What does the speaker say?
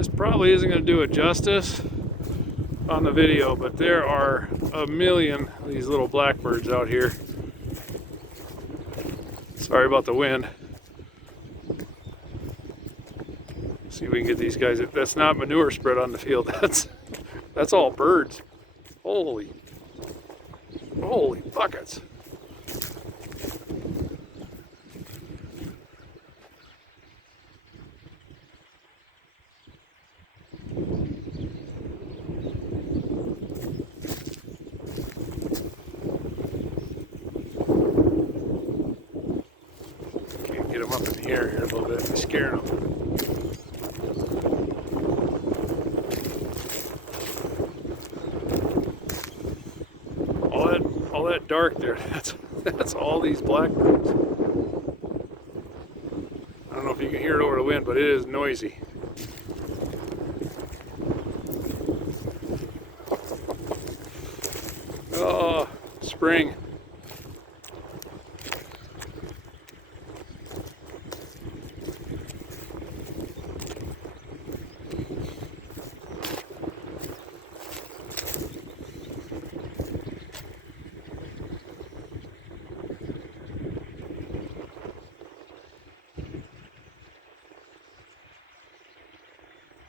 This probably isn't going to do it justice on the video, but there are a million of these little blackbirds out here. Sorry about the wind. See if we can get these guys. That's not manure spread on the field. That's all birds. Holy buckets. Can't get them up in the air here a little bit. I'm scaring them. All that dark there, that's all these blackbirds. I don't know if you can hear it over the wind, but it is noisy. Oh, spring.